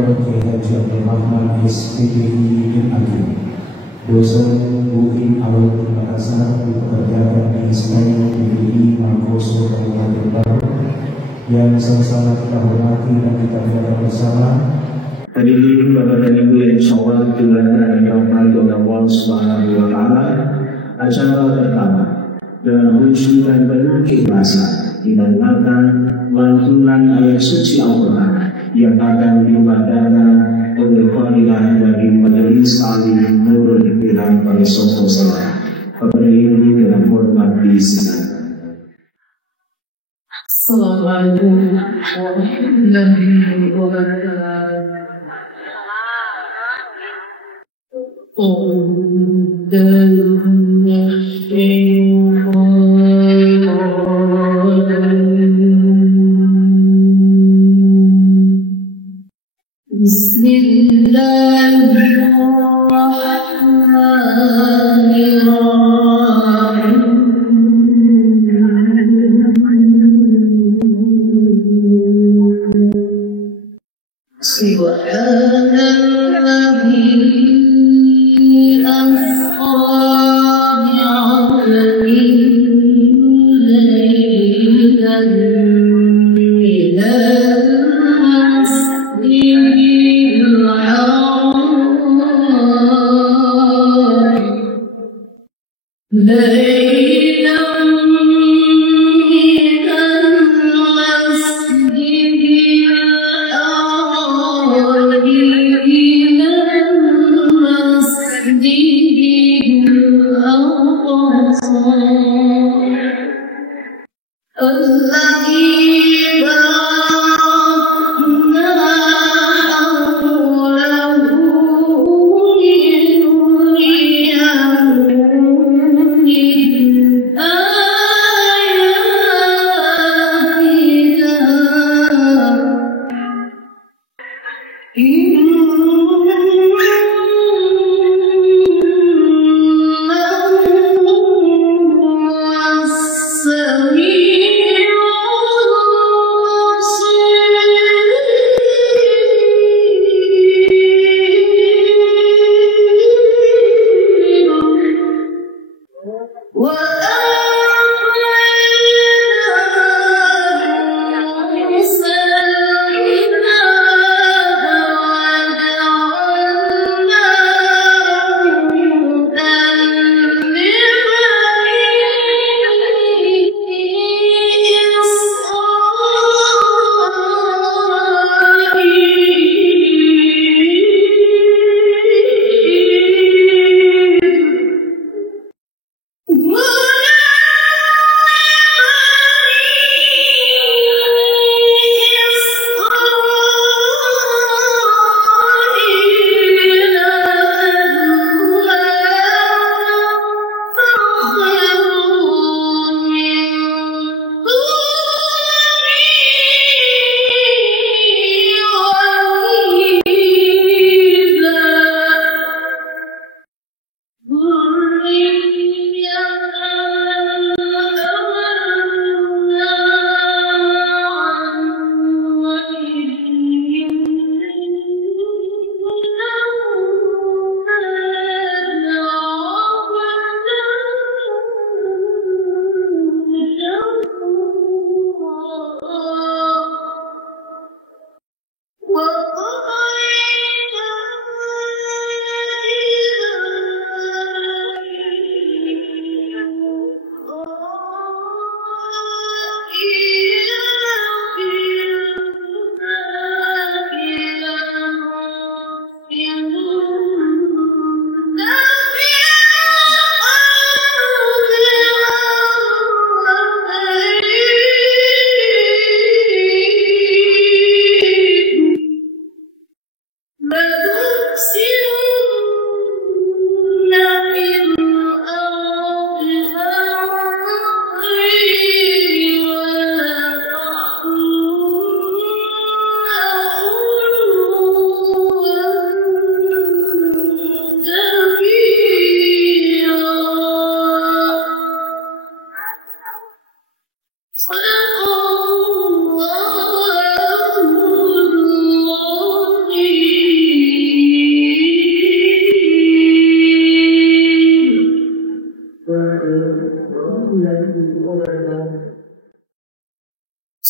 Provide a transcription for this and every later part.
Dr. Haji Abdul Rahman SPDI MAG, dosen UIN Alumni Makassar, dipekerjakan di SPEN PDI Mangkoso Kabupaten Baru, yang sama-sama kita hormati dan kita jaga bersama. Hadirin Bapak dan Ibu yang insyaAllah dimuliakan oleh Allah Subhanahu wa Ta'ala, acara pertama dengan rujukan penuh keikhlasan dinamakan lantunan ayat suci Al-Quran yang akan dibacakan oleh Fadilah dari Majelis Ta'lim Nurul Hikmah pada suatu saat. Kepada ini dengan hormat disilakan. Assalamualaikum warahmatullahi wabarakatuh.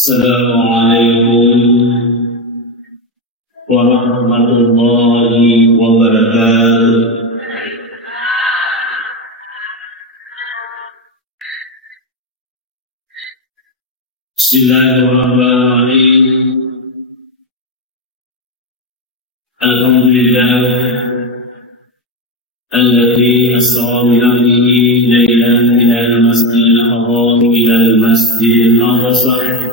Assalamualaikum warahmatullahi wabarakatuh. Bismillahirrahmanirrahim. Alhamdulillah alladzi asra bi 'abdihi laylan minal masjidil haram ilal masjidil aqsa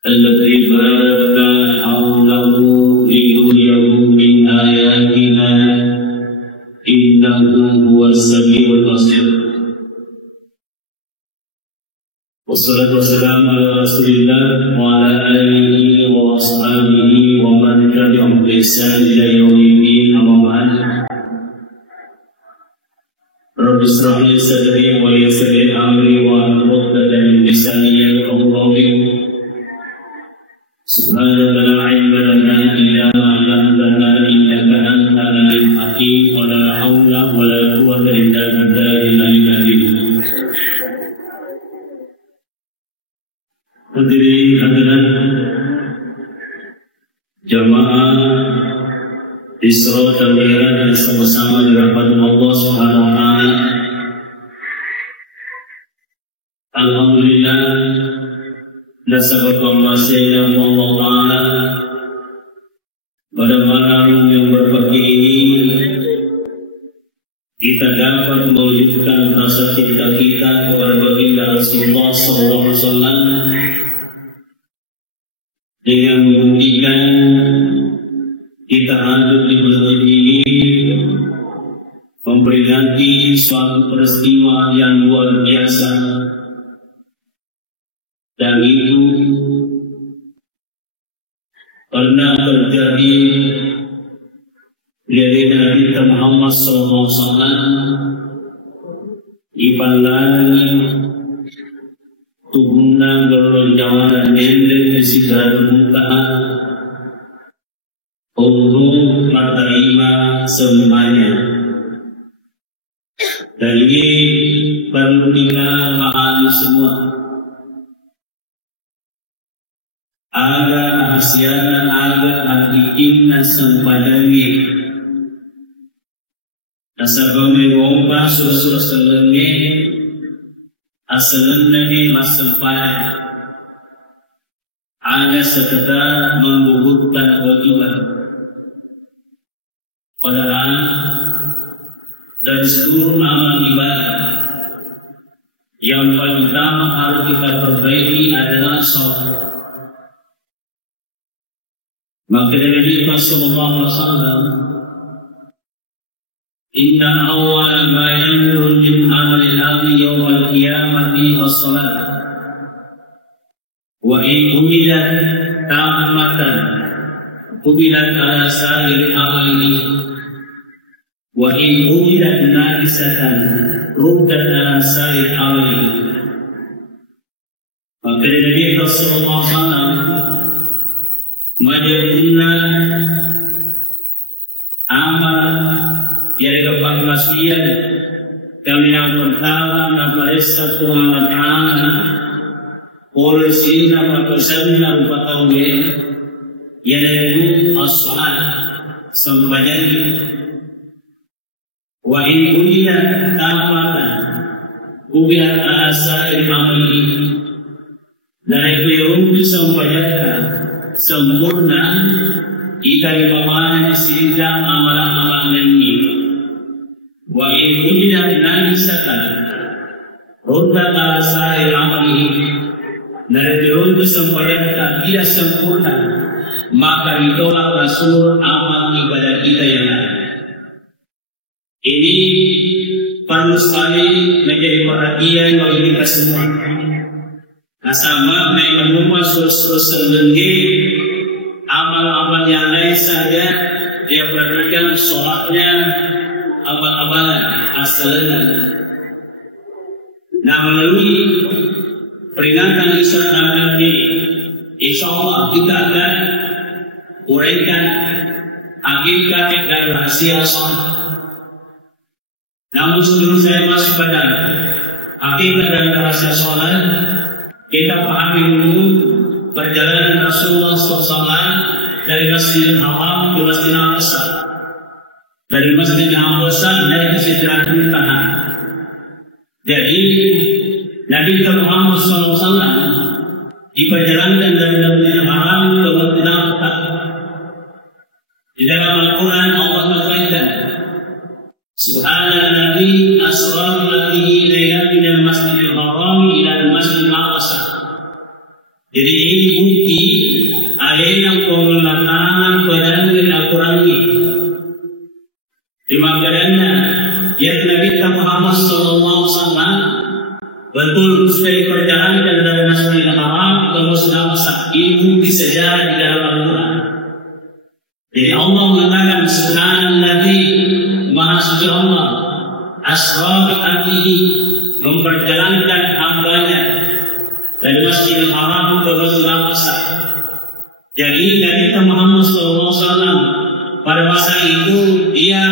الذي باركنا حوله لنريه من آياتنا إنه هو السميع البصير. والصلاة والسلام على رسول الله وعلى آله وأصحابه ومن تبعهم بإحسان إلى يوم الدين. أما بعد رب اشرح لي صدري ويسر لي أمري واحلل عقدة من لساني يفقهوا قولي. سبحانك لا علم لنا إلا ما علمتنا إنك أنت العليم الحكيم ولا حول ولا قوة إلا بالله العلي العظيم. Hadirin hadirat jamaah Isra dan Mi'raj yang sama-sama dirahmati Allah Subhanahu wa taala. Alhamdulillah, nasabah masih yang Allah Ta'ala pada malam yang berbahagia ini kita dapat mewujudkan rasa cinta kita kepada baginda Rasulullah SAW dengan membuktikan kita hadir di bulan ini memperingati suatu peristiwa yang luar biasa. Dan itu pernah terjadi dari Nabi Muhammad SAW di Palani tubuhnya berjalan nendek di segala muka untuk menerima semuanya. Dan ini perlu kita pahami semua. Aga asyana aga hakikinna sempadami nasabame gomba susu selenge asalannani masempaya aga sekedar menggugurkan wajibah padahal dari seluruh amal ibadah yang paling utama harus kita perbaiki adalah sholat. Maka Nabi Sallallahu Alaihi Wasallam, Inna awal ma yanzuru min amali al-abdi yawmal qiyamati as-salat, wa in umilat tammatan umilat ala sa'iri amalihi, wa in umilat naqisatan ruddat ala sa'iri amalihi. Maka Nabi Sallallahu Alaihi Wasallam menjadikan amal yang kepangkasian dan yang pertama pada satu amal polisi nama pesannya upatawe yaitu as-salat sembahyang. Wa in umilat tamatan umilat asa'il amali dan itu sembahyang sempurna jika dimana sehingga amalan-amalan ini. Wa in umilat naqisatan ruddat ala sa'ir amali dan itu sembahyang tidak sempurna maka ditolak seluruh amal ibadah kita yang lain. Ini perlu sekali menjadi perhatian bagi kita semua. Sama mengenai susul lengge amal-amal yang lain saja yang berikan sholatnya amal-amalan asalnya. Nah, melalui peringatan Isra ini, insya Allah kita akan uraikan hakikat dan rahasia sholat. Namun sebelum saya masuk pada hakikat dan rahasia sholat, kita pahami dulu perjalanan Rasulullah SAW dari Masjidil Haram ke Masjidil Aqsa, dari Masjidil Aqsa dari Sidratul Muntaha. Jadi Nabi Muhammad SAW diperjalankan dari Masjidil Haram ke Masjidil Aqsa. Di dalam Al-Quran Allah mengatakan, Subhanalladzi asra bihi lailan minal masjidil haram ila al-masjidil aqsa. Jadi ini bukti ada yang pengelakatan pada Al-Quran ini. Di maknanya ya Nabi Muhammad SAW betul sekali perjalanan dari Masjidil Haram ke Masjidil Aqsa. Ini bukti sejarah di dalam Al-Quran. Jadi Allah mengatakan Subhanalladzi Maha Suci Allah asra bihi memperjalankan hambanya dari Masjidil Haram ke Masjidil Aqsa. Jadi Nabi Muhammad SAW pada masa itu dia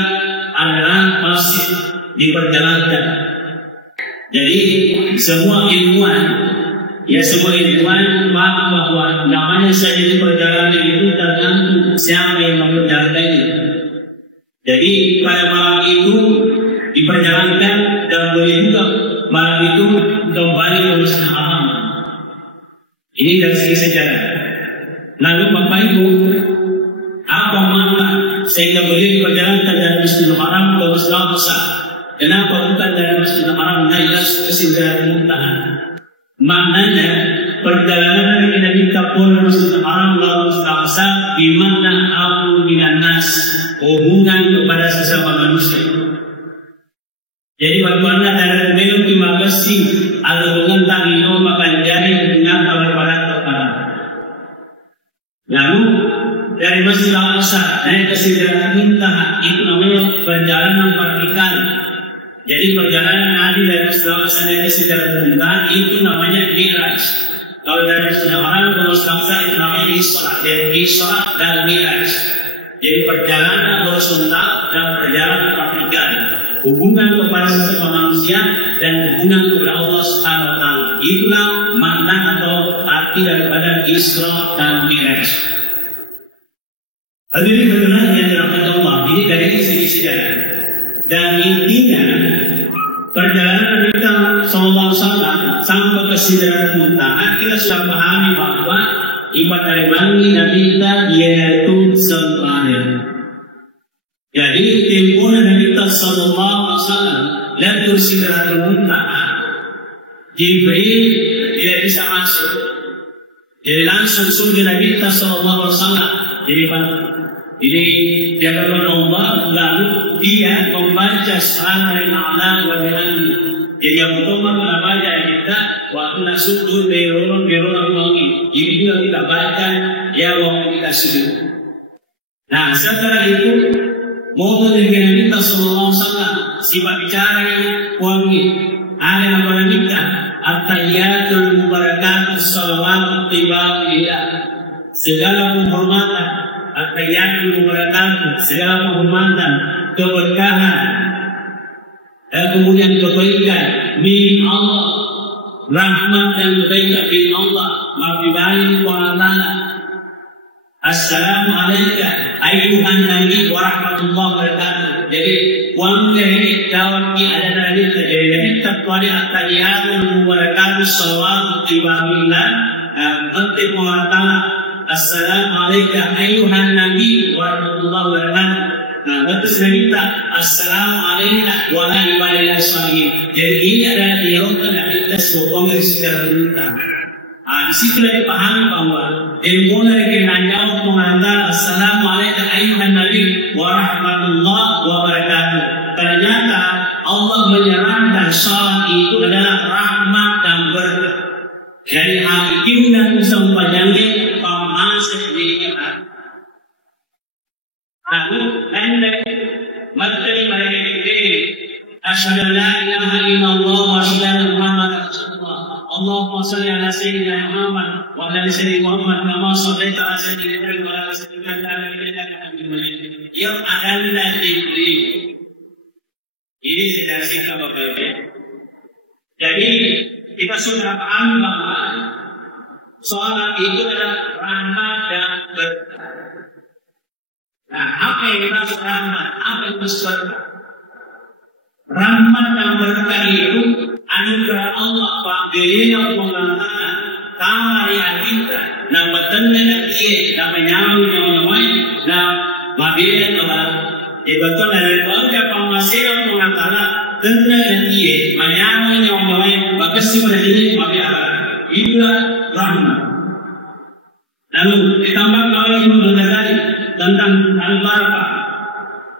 adalah masih diperjalankan. Jadi semua ilmuwan bahwa namanya saja di perjalanan itu tergantung siapa yang memperjalankannya. Jadi pada malam itu diperjalankan dan boleh juga malam itu kembali ke Masjidil Haram. Ini dari segi sejarah. Lalu Bapak Ibu, apa makna sehingga boleh diperjalankan dari Masjidil Haram ke Masjidil Aqsa? Kenapa bukan dari Masjidil Haram naik ke Sidratul Muntaha? Maknanya perjalanan dari Nabi Kapol Masjidil Haram ke Masjidil Aqsa bermakna aku binan nas, hubungan kepada sesama manusia. Jadi bagaimana dari belum terima kasih ada hubungan tanggung makan jari dengan kepada kepada. Lalu dari Masjidil Aqsa naik ke Sidratul Muntaha itu namanya perjalanan vertikal. Jadi perjalanan Nabi dari Masjidil Aqsa naik ke Sidratul Muntaha itu namanya Mi'raj. Kalau dari Masjidil Haram ke Masjidil Aqsa itu namanya Isra. Jadi Isra dan Mi'raj. Jadi perjalanan horizontal dan perjalanan vertikal. Hubungan kepada sesama manusia dan hubungan kepada Allah Subhanahu wa taala. Itulah makna atau arti daripada Isra dan Mi'raj. Hadirin berkenan yang dirahmati Allah, ini dari segi sejarah. Dan intinya perjalanan kita sallallahu alaihi wasallam sampai ke Sidratul Muntaha kita sudah pahami bahwa ibadah dari Nabi kita yaitu sempurna. Jadi tempoh Nabi kita sallallahu alaihi wasallam lalu Sidratul Muntaha Jibril tidak bisa masuk. Jadi langsung surga Nabi kita sallallahu alaihi wasallam. Jadi dia kepada Allah lalu dia membaca Subhanallah wa bihamdi. Jadi yang pertama kita baca kita waktu nak sujud berorong wangi. Jadi dia kita baca ya waktu kita sujud. Nah setelah itu mau dengan kita sallallahu alaihi wasallam sifat bicara wangi. Ada apa kita? At-tahiyyatul mubarakatus shalawatut thayyibah. Segala penghormatan at-tahiyyatul mubarakatus, segala penghormatan, keberkahan, kemudian kebaikan milik Allah, rahmat dan kebaikan milik Allah, ma'bibahin wa ta'ala. Assalamualaikum ayuhan nabi wa rahmatullahi wa barakatuh. Jadi wangga ini tawaki ada dari jadi takwari at-tahiyyatul mubarakatus shalawatut thayyibah. Nanti mengatakan Assalamualaikum ayuhan nabi wa rahmatullahi wa barakatuh. Nah, terus kita Assalamualaikum warahmatullahi wabarakatuh. Jadi ini adalah dialog yang kita sebutkan secara luntang. Situlah dipahami bahwa ilmu yang nanya mengatakan Assalamualaikum ayuhan nabi wa rahmatullahi wa barakatuh. Ternyata Allah menyerahkan salat itu adalah rahmat dan berkah. Jadi hakim dan sampainya pemasak di kita. Lalu materi mereka ini asyhadu an la ilaha illallah wa asyhadu anna muhammadar rasulullah. Allahumma shalli ala sayyidina Muhammad wa ala sayyidina Muhammad kama shallaita ala sayyidina Ibrahim wa ala sayyidina Ibrahim. Yang akan diberi. Ini sudah singkat Bapak. Jadi kita sudah paham bahwa Sholat itu adalah rahmat dan berkah. Nah, apa yang dimaksud rahmat? Apa yang dimaksud berkah? Rahmat dan berkah itu anugerah Allah pagdirinya Allah tama yang kita na batanda dia na menyawi na umay na mabila na ibato na rin pamasira ng mga tala tanda dia menyawi na umay bagasi na dia mabila itulah rahmat. Lalu ditambah oleh Imam Ghazali tentang al-barakah,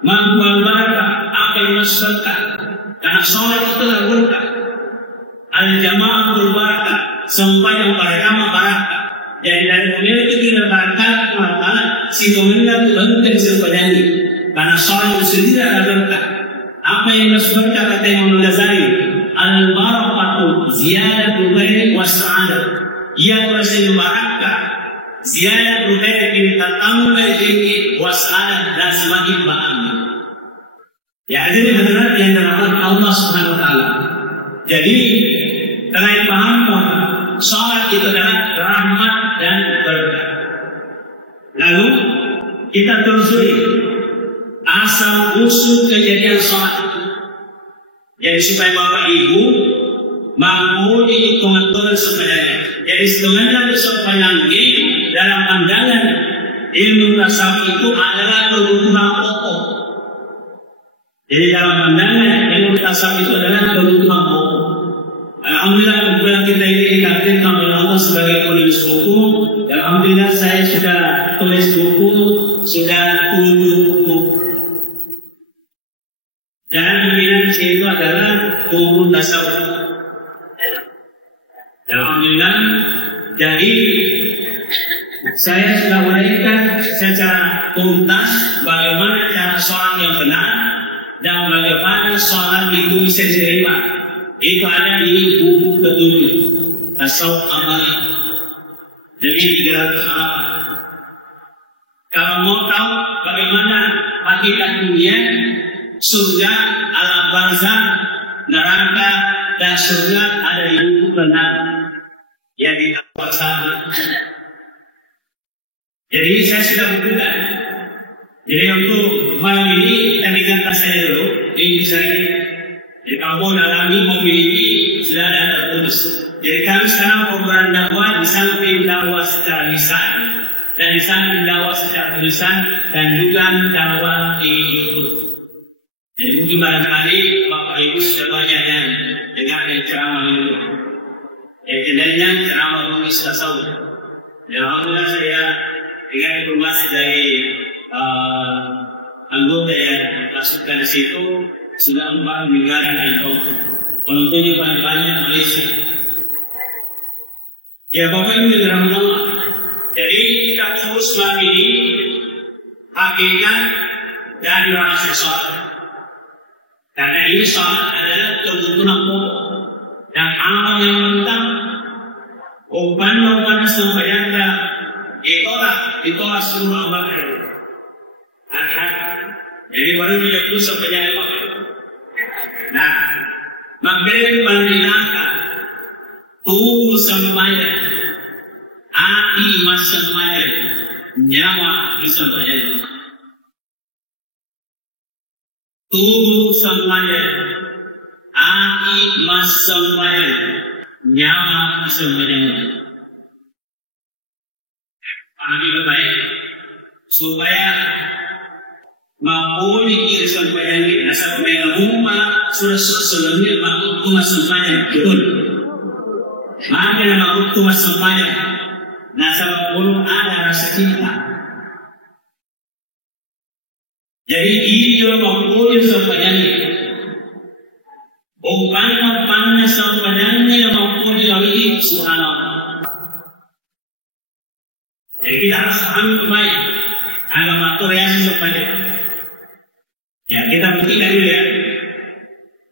mampu al-barakah, apa yang maksudkan? Karena sholat itu adalah berkah. Al-jamaah berbarakah, sembahyang bersama barakah. Jadi dari memiliki kita barakah maka si pemerintah itu penting sebenarnya. Karena sholat itu sendiri adalah berkah. Apa yang maksudkan kata Imam Ghazali? Al-barakatu ziyadatul khair wa sa'adah. Ia berhasil barakah, ziyadatul khair kita tambah rezeki wa sa'adah dan semakin bahagia. Ya, jadi benar yang dirahmati Allah Subhanahu wa taala. Jadi, kalian paham bahwa salat itu adalah rahmat dan berkah. Lalu kita telusuri asal usul kejadian salat. Jadi supaya Bapak Ibu mampu dihitung-hitung sebenarnya. Jadi sebenarnya sepanjang dalam pandangan ilmu tasawuf itu adalah kebutuhan pokok. Jadi dalam pandangan ilmu tasawuf itu adalah kebutuhan pokok. Alhamdulillah kebetulan kita ini ditakdirkan oleh Allah sebagai penulis buku. Alhamdulillah saya sudah tulis buku, sudah 7 buku. Dan pimpinan itu adalah buku tasawuf. Alhamdulillah, jadi saya sudah uraikan secara tuntas bagaimana cara sholat yang benar dan bagaimana sholat itu bisa diterima. Itu ada di buku ke-7 Tasawuf Amali. Jadi 300 halaman. Kalau mau tahu bagaimana hakikat dunia, surga, alam barzakh, neraka dan surga ada di buku benar yang didapat sana. Jadi saya sudah bukukan. Jadi untuk malam ini kita dengarkan saya dulu di saya. Jadi kalau dalami memiliki sudah ada tertulis. Jadi kami sekarang program dakwah di samping dakwah secara lisan dan di samping dakwah secara tulisan dan juga dakwah di YouTube. Jadi mungkin barangkali Bapak Ibu sudah banyak yang dengar yang ceramah itu. Yang tidaknya ceramah tulis tasawuf. Dan alhamdulillah saya dengan informasi dari anggota yang masukkan di situ sudah membangun negara itu penontonnya banyak Malaysia. Ya Bapak Ibu dalam Allah. Jadi kita terus ini hakikat dari rasa sholat. Karena ini sholat adalah kebutuhan pokok dan amal yang penting. Upan sembahyang ditolak seluruh amal. Jadi baru dia pun sembahyang. Nah, maghrib pandinakan tubuh sembahyang, hati mas sembahyang, nyawa sembahyang. Tubuh sembahyang, hati mas sembahyang, nyawa sembahyang. Pahami baik supaya mampu dikir sembahyang ini asal rumah sudah sebelumnya mampu cuma sembahyang betul. Maka mampu cuma sembahyang. Nah sebelum ada rasa cinta. Jadi ini mampu sembahyang ini. Bukan sembahyangnya yang mampu dilalui subhanallah. Jadi kita harus paham baik agama Korea sembahyang. Ya kita buktikan dulu ya.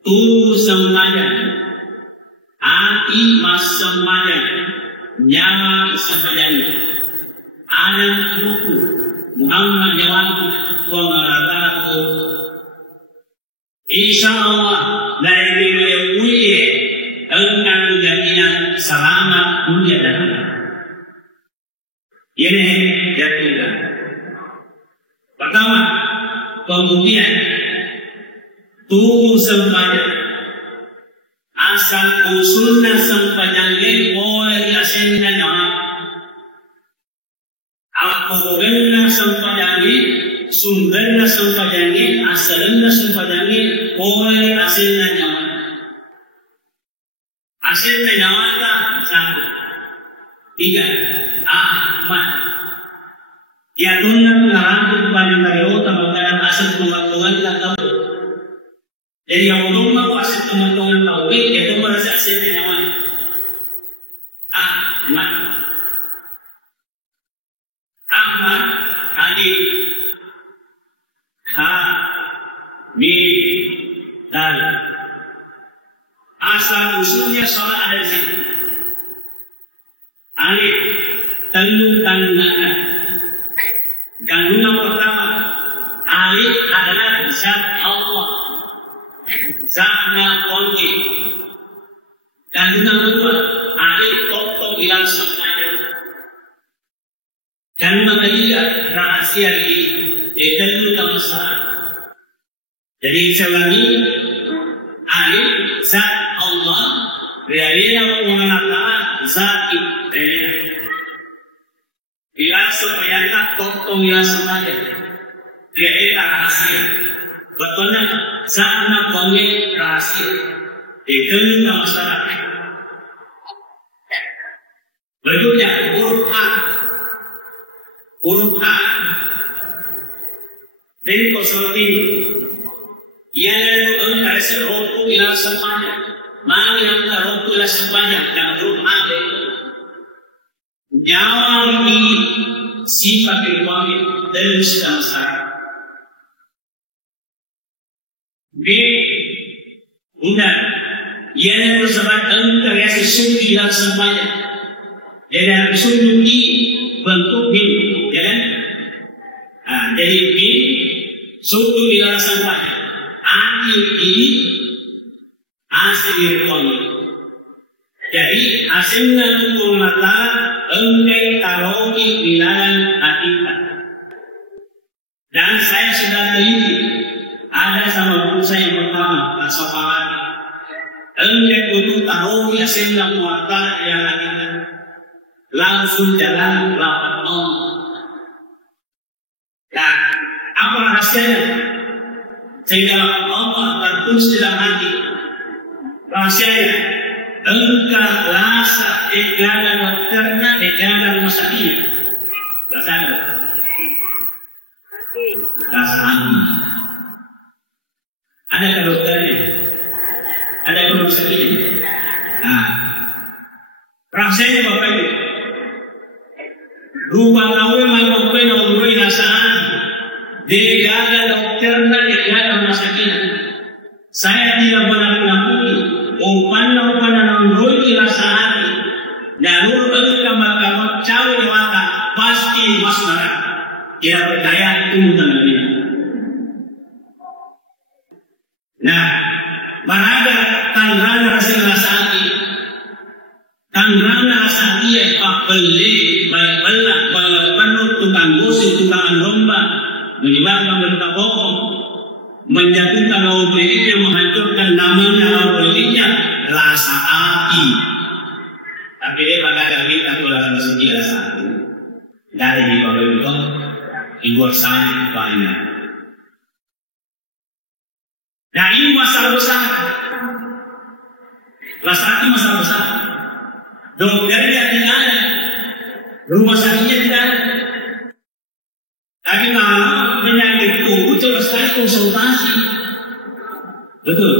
Tubuh sembahyang, hati mas sembahyang, nyawa sembahyang. Anak buku Muhammad Jawan Pengarataku. Insya Allah dari beliau dengan jaminan selamat dunia dan akhirat. Ini yang ketiga. Pertama, kemudian tubuh sembahyang asal usulnya sembahyangnya boleh asalnya nyawa. Apabila sembahyangnya sumbernya sembahyangnya asalnya sembahyangnya boleh asalnya nyawa. Asalnya nyawa tak satu. Tiga, ahmad. Ya tunang ngarangkut pada tayo tamagalan asal pengetahuan tak tahu. Jadi yang rumah asal pengetahuan tahu itu merasa asalnya nyawa. Ahmad. Ahmad hadir. Dan asal usulnya sholat ada di sini. Alif telur kandungan. Kandungan pertama, alif adalah zat Allah, zatnya kunci. Kandungan kedua, alif kotor hilang semuanya. Kandungan ketiga, rahasia ini itu masalah. Jadi selagi alif zat Allah, realnya mengatakan zat itu. Bila supaya tak kotor yang semuanya, realnya rahasia. Betulnya zatnya kunci rahasia. Itu masalah. Berikutnya huruf A. Huruf A. Dari kosong ini. Yang engkau serotu ila semuanya. Mana yang terotu ila semuanya. Dan huruf A itu. Nyawa ini sifat ilmuwan terus dasar. B. Undang. Yang bersama engkau yang sesuatu ila semuanya. Jadi sungguh di bentuk B, ya. Jadi B sungguh di dalam sampahnya. Akhir ini hasil kami. Jadi hasilnya itu mata engkau taruh di dalam hakikat. Dan saya sudah teliti ada sama guru saya yang pertama Pak engkau itu taruh hasilnya mata yang hakikat. Langsung jalan lawan Allah. Nah, apa rahasianya? Sehingga Allah tertulis dalam hati. Rahasianya, engkau rasa egalan dokternya, egalan masaknya. Rasa apa? Rasa hati. Ada ke dokternya? Ada ke masaknya? Nah, rahasianya Bapak Ibu. Rumah kau memang menurut rasaan dia jaga dokternya, dia jaga masakin. Saya tidak pernah mengakui umpan menurut rasaan. Dan menurut kamar cawe dewata pasti masalah. Tidak percaya itu mengenai. Nah, berada tanggal hasil rasaan ini. Tangrana asal Pak beli, balak, penuh tukang gosip, tukang domba, menyebabkan berita bohong, menjatuhkan lawan politiknya, menghancurkan namanya lawan politiknya, rasa api. Tapi dia bakal kita dalam segi rasa api. Dari di bawah itu, di luar sana banyak. Nah ini masalah besar. Rasa api masalah besar. Dokternya tidak ada, rumah sakitnya tidak ada. Tapi kalau penyakit itu terus sekali konsultasi, betul.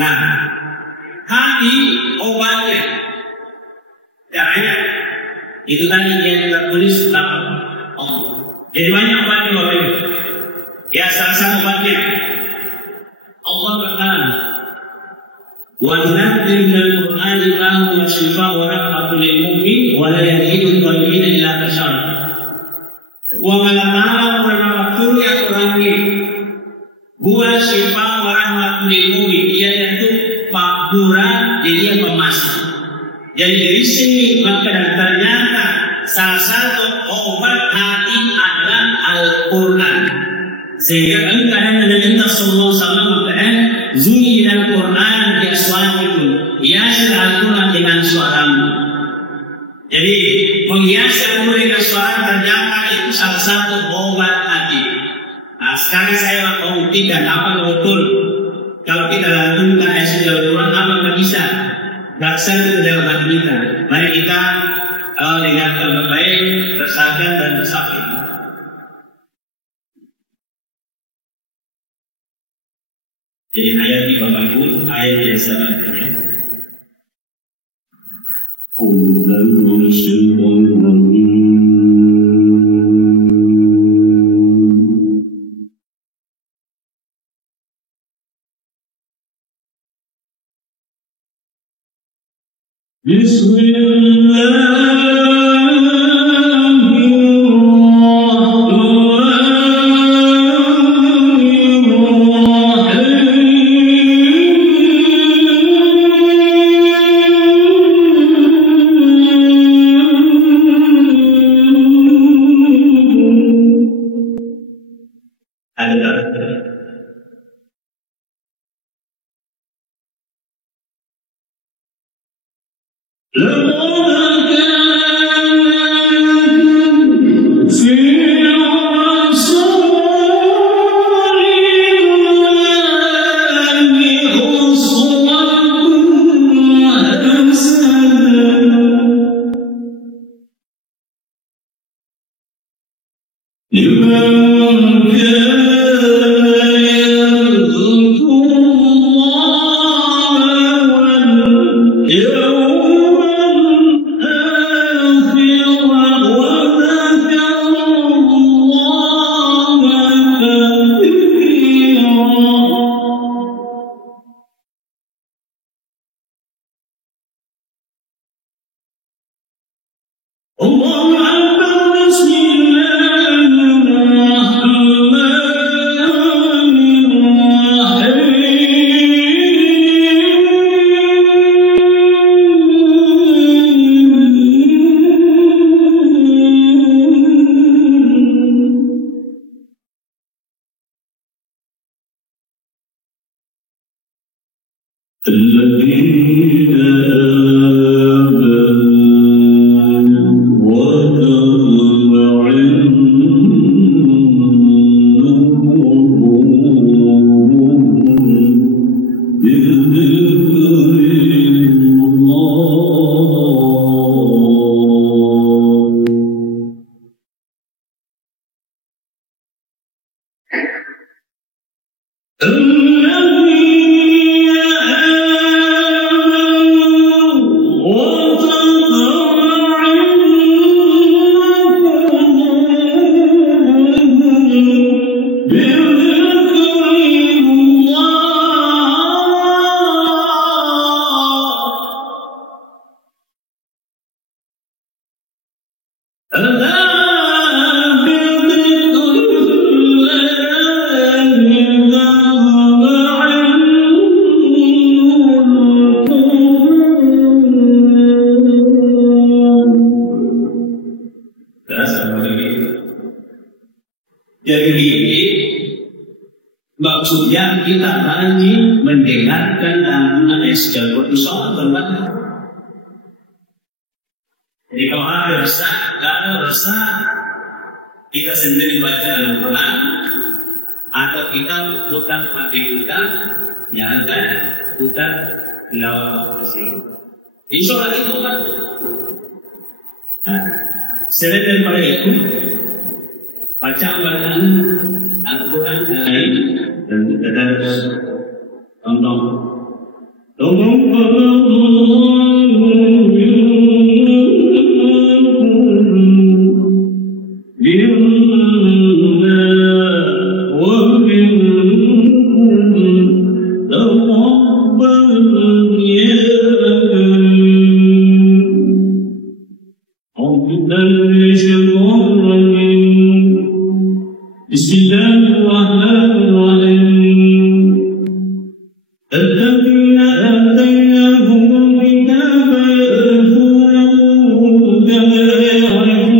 Nah, hati obatnya, caranya itu kan yang kita tulis dalam jadi banyak obatnya Bapak Ibu. Ya salah satu obatnya Allah berkata. وَنُنَزِّلُ مِنَ الْقُرْآنِ مَا هُوَ شِفَاءٌ وَرَحْمَةٌ لِلْمُؤْمِنِينَ وَلَا يَزِيدُ الظَّالِمِينَ إِلَّا خَسَارًا. وَمَلَمَا وَرَحْمَةٌ لِلْمُؤْمِنِينَ huwa shifaa wa rahmatun lil mu'min, yaitu pakura, jadi yang pemasang. Jadi dari sini maka ternyata salah satu obat hati adalah Al-Quran. Sehingga kami kadang meminta Sallallahu Alaihi Wasallam mengatakan zuni dan Quran di aswatikum, hiasi Al-Quran dengan suaramu. Jadi menghiasi Al-Quran dengan suara ternyata itu salah satu obat hati. Nah, sekarang saya mau buktikan apa betul kalau kita lantunkan ayat Al-Quran apa nggak bisa laksanakan dalam hati kita. Mari kita dengan baik bersabar dan bersabar. Jadi ayat di Bapak Ibu, ayat yang selanjutnya. Jadi maksudnya kita lagi mendengarkan lantunan Al-Quran soal berbeda. Jadi kalau ada resah, tidak ada resah, kita sendiri baca Al-Quran atau kita putar hati kita, jangan putar tilawah Al-Quran. Insya Allah itu kan. Selain daripada itu, baca bacaan Al-Quran lain dan kita dapat contoh. الذين آتيناهم الكتاب يعرفونه كما يعرفون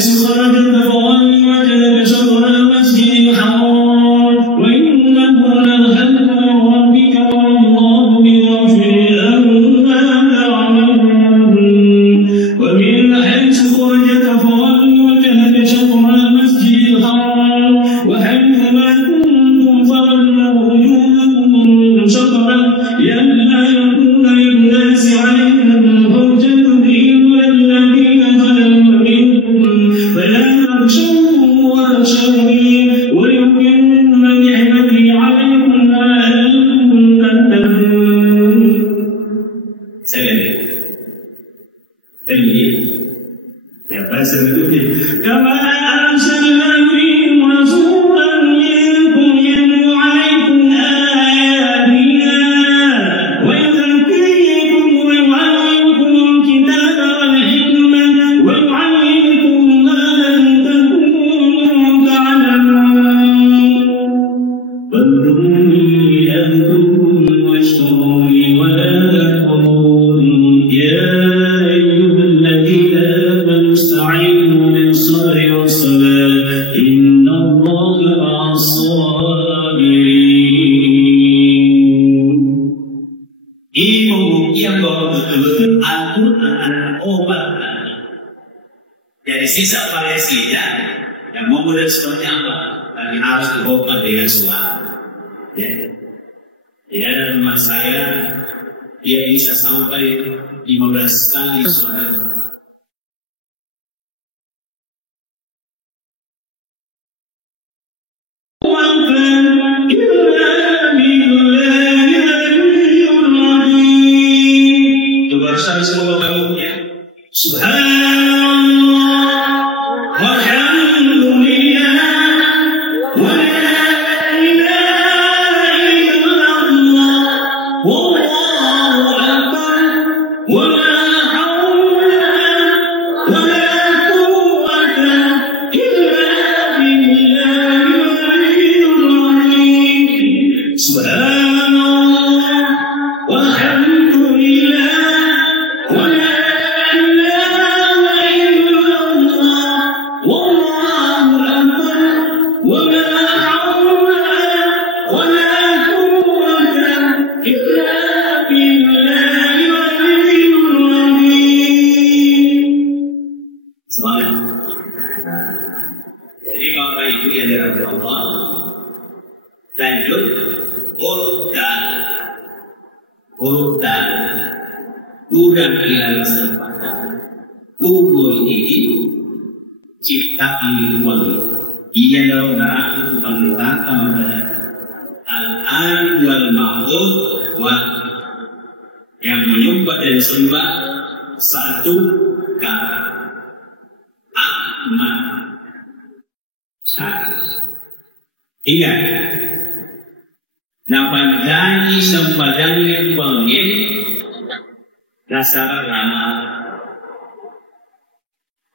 حيث خرجت فولي وجهك شطر المسجد الحرام وإنه للحق من ربك والله بغافل عما تعملون ومن حيث خرجت فولي وجهك شطر المسجد الحرام وحيث ما كنتم فولوا وجوهكم شطره لئلا يكون للناس عليكم حجة إلا الذين ظلموا منكم فلا تخشوهم واخشوني ولأتم نعمتي عليكم لعلكم تهتدون. Sekali, terlihat. Ya bahasa berikutnya. Kama arsalna fihim rasulan minkum yatlu alaikum ayatina wa yuzakkikum wa yu'allimukum al-kitaba wal hikmata wa yu'allimukum ma lam takunu ta'lamun. Fad'uni ad'ukum washkuruu li wa la takfurun. Ya ayyuhalladzina amanu ista'inu bis-sabri was-salah inna Allaha ma'as-sabirin. Ini pembuktian bahwa betul-betul Al-Quran adalah obat dari sisa Palestina yang mau model seperti apa, tapi harus diobat dengan suara. Ya. Di dalam rumah saya, dia bisa sampai 15 kali suara. Coba saya semua kamu ya. Subhanallah walhamdulillah wa la ilaha illallah wallahu akbar wa la hawla wa la quwwata illa billahil azim. Subhanallah walhamdulillah wa la ilaha illallah wallahu akbar wa la hawla wa la quwwata illa billahil azim. Semangat. Jadi Bapak Ibu yang dirahmati Allah, lanjut urdan udang hilang sempatan kubur ini ciptaan wali ia dalam pengetahuan al-an wal ma'bud wa yang menyembah dan sembah satu kata Ahmad. Ingat, napanjani sembahyang yang panggil dasar lama.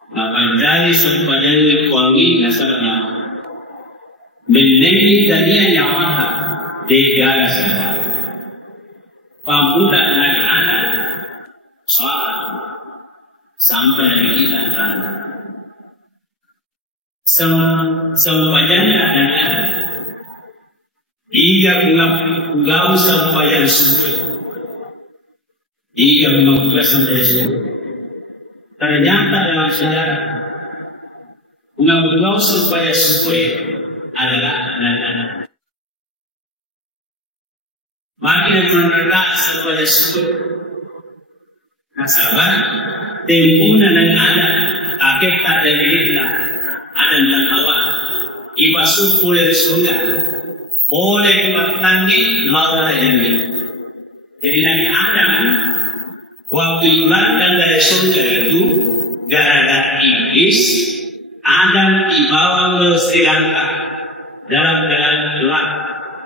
Napanjani sembahyang yang panggil dasar lama. Mendengi tadinya nyawata tiada sebab. Pemuda dan anak soal sampai kita kan. Sembahyang adalah Iga pulau sampai subuh. Iga membuka sampai subuh. Ternyata dalam sejarah pulau sampai subuh adalah anak-anak. Makin menerang sampai subuh. Nasabah tempunan dan anak kakek tak ada kita ada dan awak ibasuh oleh surga. Oleh kematanggi malah ini. Jadi Nabi Adam waktu dikeluarkan dari surga itu gara-gara iblis, Adam dibawa ke Sri Lanka dalam jalan gelap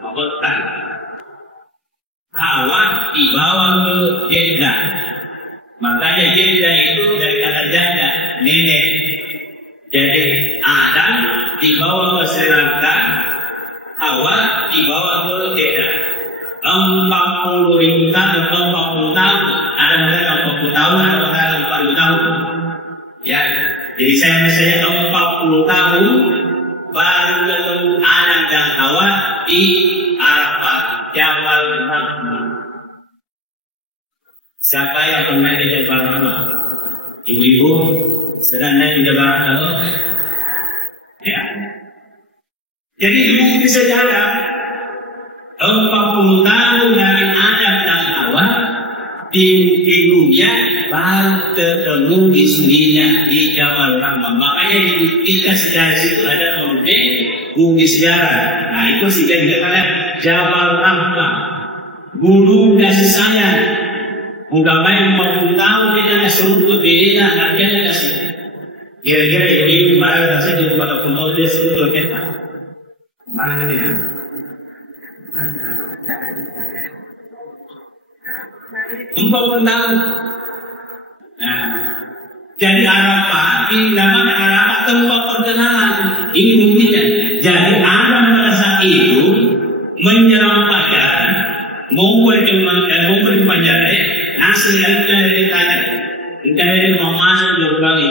mabetan. Hawa dibawa ke Jeddah. Makanya Jeddah itu dari kata janda nenek. Jadi Adam dibawa ke Sri Lanka, Hawa dibawa ke Jeddah. 40 tahun atau 40 tahun, ada yang 40 tahun, ada yang 40 tahun. Ya, Jadi saya 40 tahun baru ketemu Adam dan Hawa di Arafah, Jabal Rahmah. Siapa yang pernah di Jabal Rahmah? Ibu-ibu sedang naik di Jabal Rahmah? Ya. Jadi ibu bisa jalan 40 tahun dari Adam dan Hawa di dunia baru ketemu di sininya di Jabal Rahmah. Makanya kita sejarah itu ada bukti sejarah. Nah itu sih dikatakan Jabal Rahmah, gunung kasih sayang. Udah main 40 tahun dia suruh beda harganya kasih. Kira-kira ini kemarin saya di rumah pulau dia sebut kita. Mana dia? Tahun. Nah, jadi Arafah di nama Arafah tempat perkenalan ini buktinya. Jadi Adam pada saat itu menyerupakan mau berpanjang hasil dari tanya dari memasuk berbagi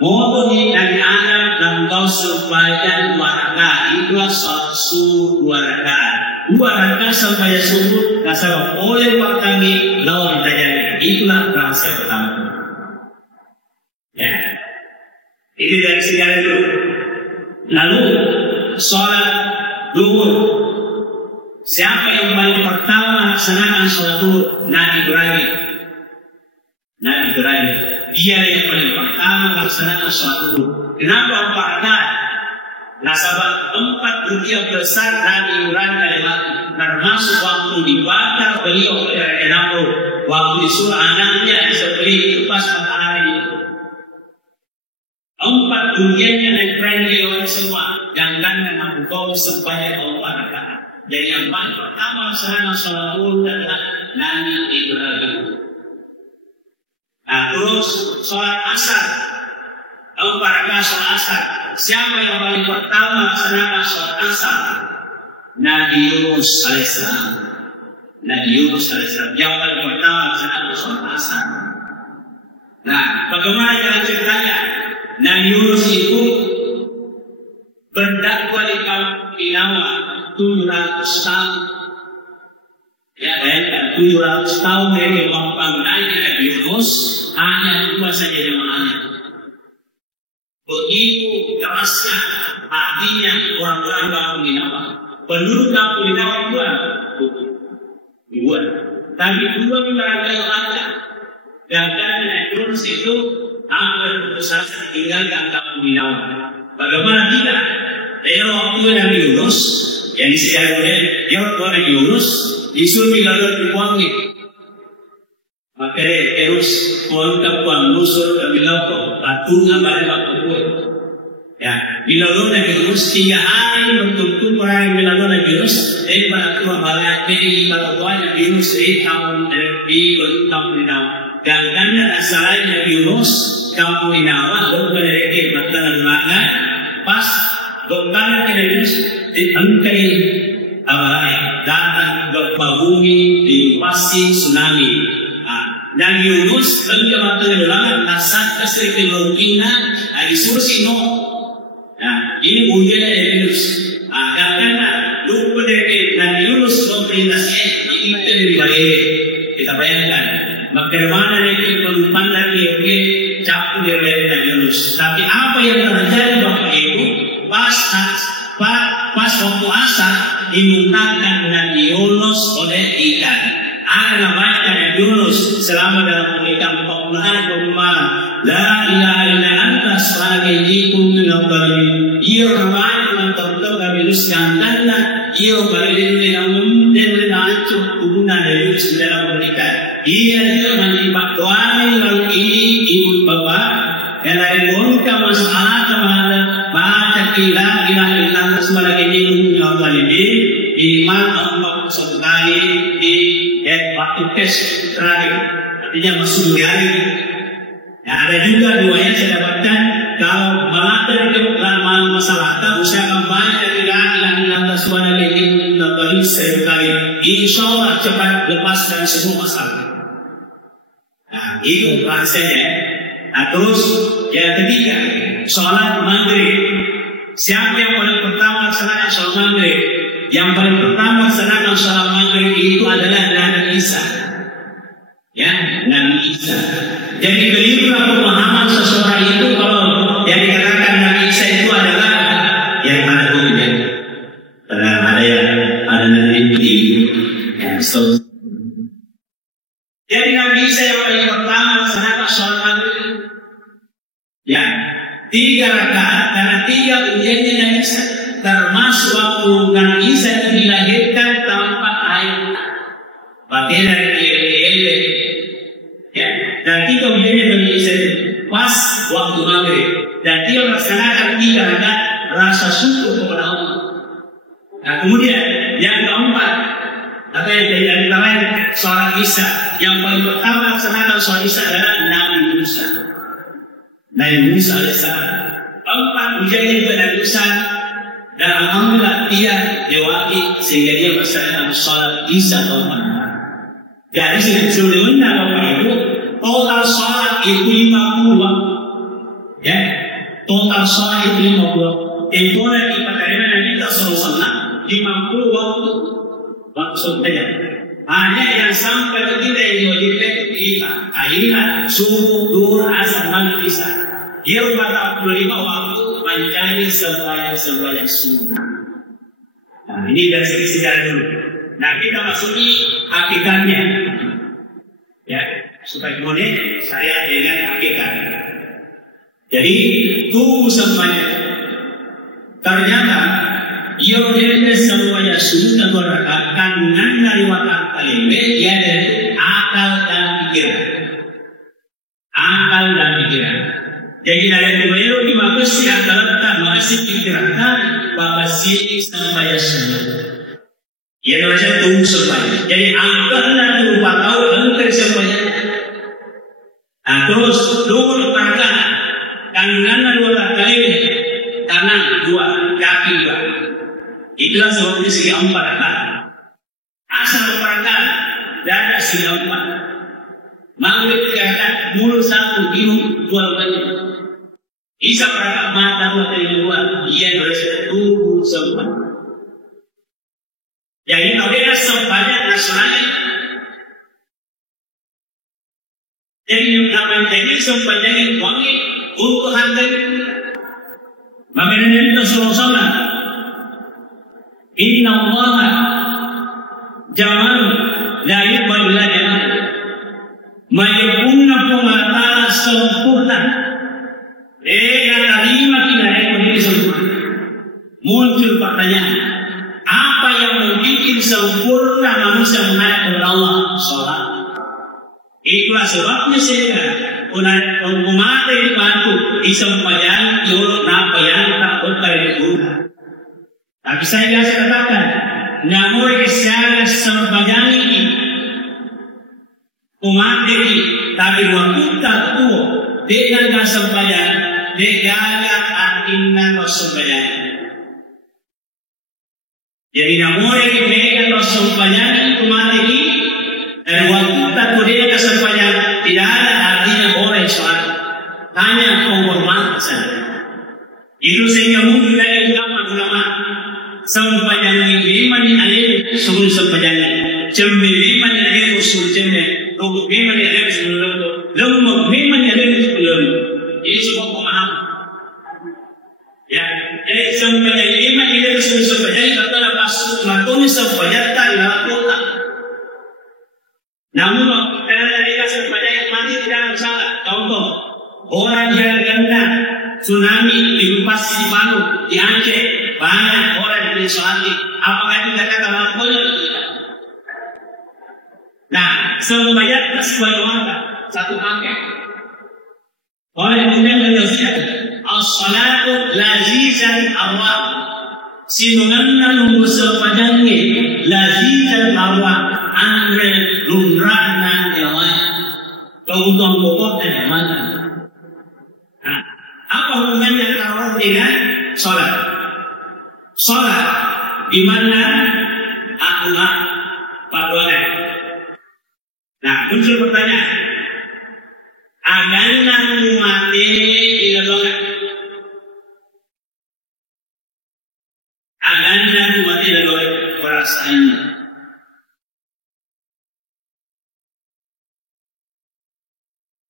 mau dari Adam dan kau sebagian 2 rakaat itulah suatu 2 rakaat 2 rakaat sampai subuh kasar oleh pertani lawan tanya itulah rasa pertama. Ya, itu dari sejarah dulu. Lalu sholat duhur. Siapa yang paling pertama laksanakan sholat duhur? Nabi Ibrahim. Dia yang paling pertama laksanakan sholat duhur. Kenapa 4 rakaat? Nasabah 4 bukti besar Nabi Ibrahim termasuk waktu dibakar beliau kenapa waktu disuruh anaknya seperti itu pas matahari itu 4 dunia yang friendly orang semua jangan memang kau sebanyak 4 rakaat. Jadi yang paling pertama laksanakan sholat duhur adalah Nabi Ibrahim. Nah terus sholat asar 4 rakaat sholat asar. Siapa yang paling pertama laksanakan sholat asar? Nabi Yunus alaihissalam. Yang paling pertama laksanakan sholat asar. Nah, bagaimana jalan ceritanya? Nabi Yunus itu berdakwah di kaum Ninawa 700 tahun. Ya, bayangkan 700 tahun dari pembangunannya Nabi Yunus hanya 2 saja jemaahnya. Begitu kerasnya hatinya orang-orang kaum Ninawa. Penduduk kaum Ninawa 2. Tapi 2 barangkali ada. Dan Nabi Yunus itu hampir besar tinggalkan kaum Ninawa. Bagaimana tidak? Waktu Nabi Yunus yang disediakan dia waktu Nabi Yunus disuruh tinggal di Kuangit. Maka terus kontak Kuang Nusur ke Bilauko patungan balik Papua. Ya, Bilauko Nabi Yunus 3 hari bertutup orang Bilauko Nabi Yunus pada tua balik di Bilauko Nabi Yunus tahun di tahun Ninawa. Dan karena asalnya Nabi Yunus kaum Ninawa berbentuk makanan makan pas dokter Nabi Yunus diangkai datang gempa bumi invasi tsunami. Nabi Yunus bagaimana terlalu nasab kesri kemungkinan disuruh sino. Nah ini ujian Nabi Yunus. Karena lupa dari Nabi Yunus memperintahkan ini dari balik. Kita bayangkan bagaimana dari pelupan lagi campur dari Nabi Yunus. Tapi apa yang terjadi waktu itu pas waktu asar dimuntahkan Nabi Yunus oleh ikan. Ada namanya Nabi Yunus selama dalam pernikahan 40 rumah. La ilaha illa anta subhanallahikum min al-dhalim. Ia ramai untuk Nabi Yunus janganlah ia berdiri dalam mengacu hubungan Nabi Yunus dalam pernikahan. Ia juga menjibak doa yang ini ibu bapak yang dari boneka masalah kepada baca kila ilah sebagai ini Allah ini iman Allah sebagai di waktu tes terakhir artinya masuk hari. Nah, ada juga 2 yang saya dapatkan kalau melanggar keutamaan masalah usaha baca kila ilah sebagai ini Allah sekali insya Allah cepat lepas dari semua masalah. Nah, itu bahasanya. Nah, terus yang ketiga sholat maghrib. Siapa yang paling pertama laksanakan sholat maghrib? Yang paling pertama laksanakan sholat maghrib itu adalah Nabi Isa. Ya, Nabi Isa. Jadi kelirulah pemahaman seseorang itu kalau yang dikatakan Nabi Isa itu adalah yang ada buktinya. Karena ada yang ada nanti yang jadi Nabi Isa yang paling pertama laksanakan sholat maghrib. Ya, 3 rakaat karena 3 ujiannya Nabi Isa. Termasuk waktu Nabi Isa dilahirkan tanpa air. Pakai dari ya, dan 3 ujiannya Nabi Isa pas waktu maghrib. Dan dia melaksanakan 3 rakaat rasa syukur kepada Allah. Nah kemudian yang keempat, apa yang lain sholat Isya. Yang paling pertama laksanakan sholat Isya adalah Nabi Musa. Nabi Musa alaihissalam. 4 ujiannya juga Nabi Musa. Dan alhamdulillah dia lewati sehingga dia melaksanakan sholat Isya keempat. Jadi sebelumnya Bapak Ibu, total sholat itu 50 waktu. Ya, total sholat itu 50. Itu lagi pakaian Nabi kita SAW 50 waktu saja. Hanya yang sampai kita yang diwajibkan kita akhirnya subuh, duhur, asar, maghrib, isya. Dia 45 waktu mencari sembahyang sunnah. Nah, ini dari segi sejarah dulu. Nah, kita masuki hakikatnya. Ya, supaya kemudian saya dengan hakikat. Jadi tunggu semuanya. Ternyata ia berada semuanya sunnah berakakan dari watak kalimat dia dari akal dan pikiran. Akal dan pikiran. Jadi dari kemarin lima besi akal dan masih pikiran babasi semuanya sunnah. Ia macam tunggu semuanya. Jadi akal dan lupa tahu angker semuanya. Nah, terus dulu perangkat kanan dua kali kanan 2 kaki 2. Itulah sebabnya segi 4 rakaat. Asal perangkat dada segi 4. Maghrib 3 rakaat, mulut 1, bingung 2 banyak. Isya perangkat mata 2 kali 2. Ia berasa tubuh semua. Jadi kalau dia sebanyak nasionalnya. Jadi yang namanya ini sebanyak wangi untuk hantar. Maka Nabi Rasulullah Inna Allah jangan la yuqbalu la jamal maykunna pemata sempurna terima tidak yang sempurna. Muncul pertanyaan, apa yang membuat sempurna manusia menghadap kepada Allah? Sholat. Itulah sebabnya sehingga umat ini bantu disampaikan yurut apa yang tak berkali dibuka. Tapi saya biasa katakan, namun secara sembahyang ini umat ini tapi waktu tak tuh dengan sembahyang negara artinya sembahyang. Jadi namun dengan sembahyang umat ini dan waktu tak tuh dengan sembahyang tidak ada artinya boleh sholat, hanya penghormatan saja. Itu sehingga mungkin dari ulama sembahyang lima ni ada sebelum sembahyang cembe lima ni ada usul cembe rukuk lima ni ada sebelum lemuk lima ni ada sebelum ini semua pemahaman. Ya, jadi sembahyang lima ni ada sebelum sembahyang kata lepas melakukan sembahyang tak lakukan. Namun karena kita sembahyang mati tidak salah. Contoh orang yang ganda tsunami di Pasir Palu di Aceh banyak orang yang sholat. Apakah itu kata boleh? Nah, sembahyang sebagai warga satu paket. Oleh kemudian menjelaskan as-salatu lazizan arwah. Sinungan nunggu sembahyangnya lazizan arwah. Andre lumrana jalan. Kebutuhan pokok dan jamanan. Nah, apa hubungannya kalau dengan sholat? Sholat di mana Allah paduan. Nah, muncul pertanyaan. Agana mati di dalam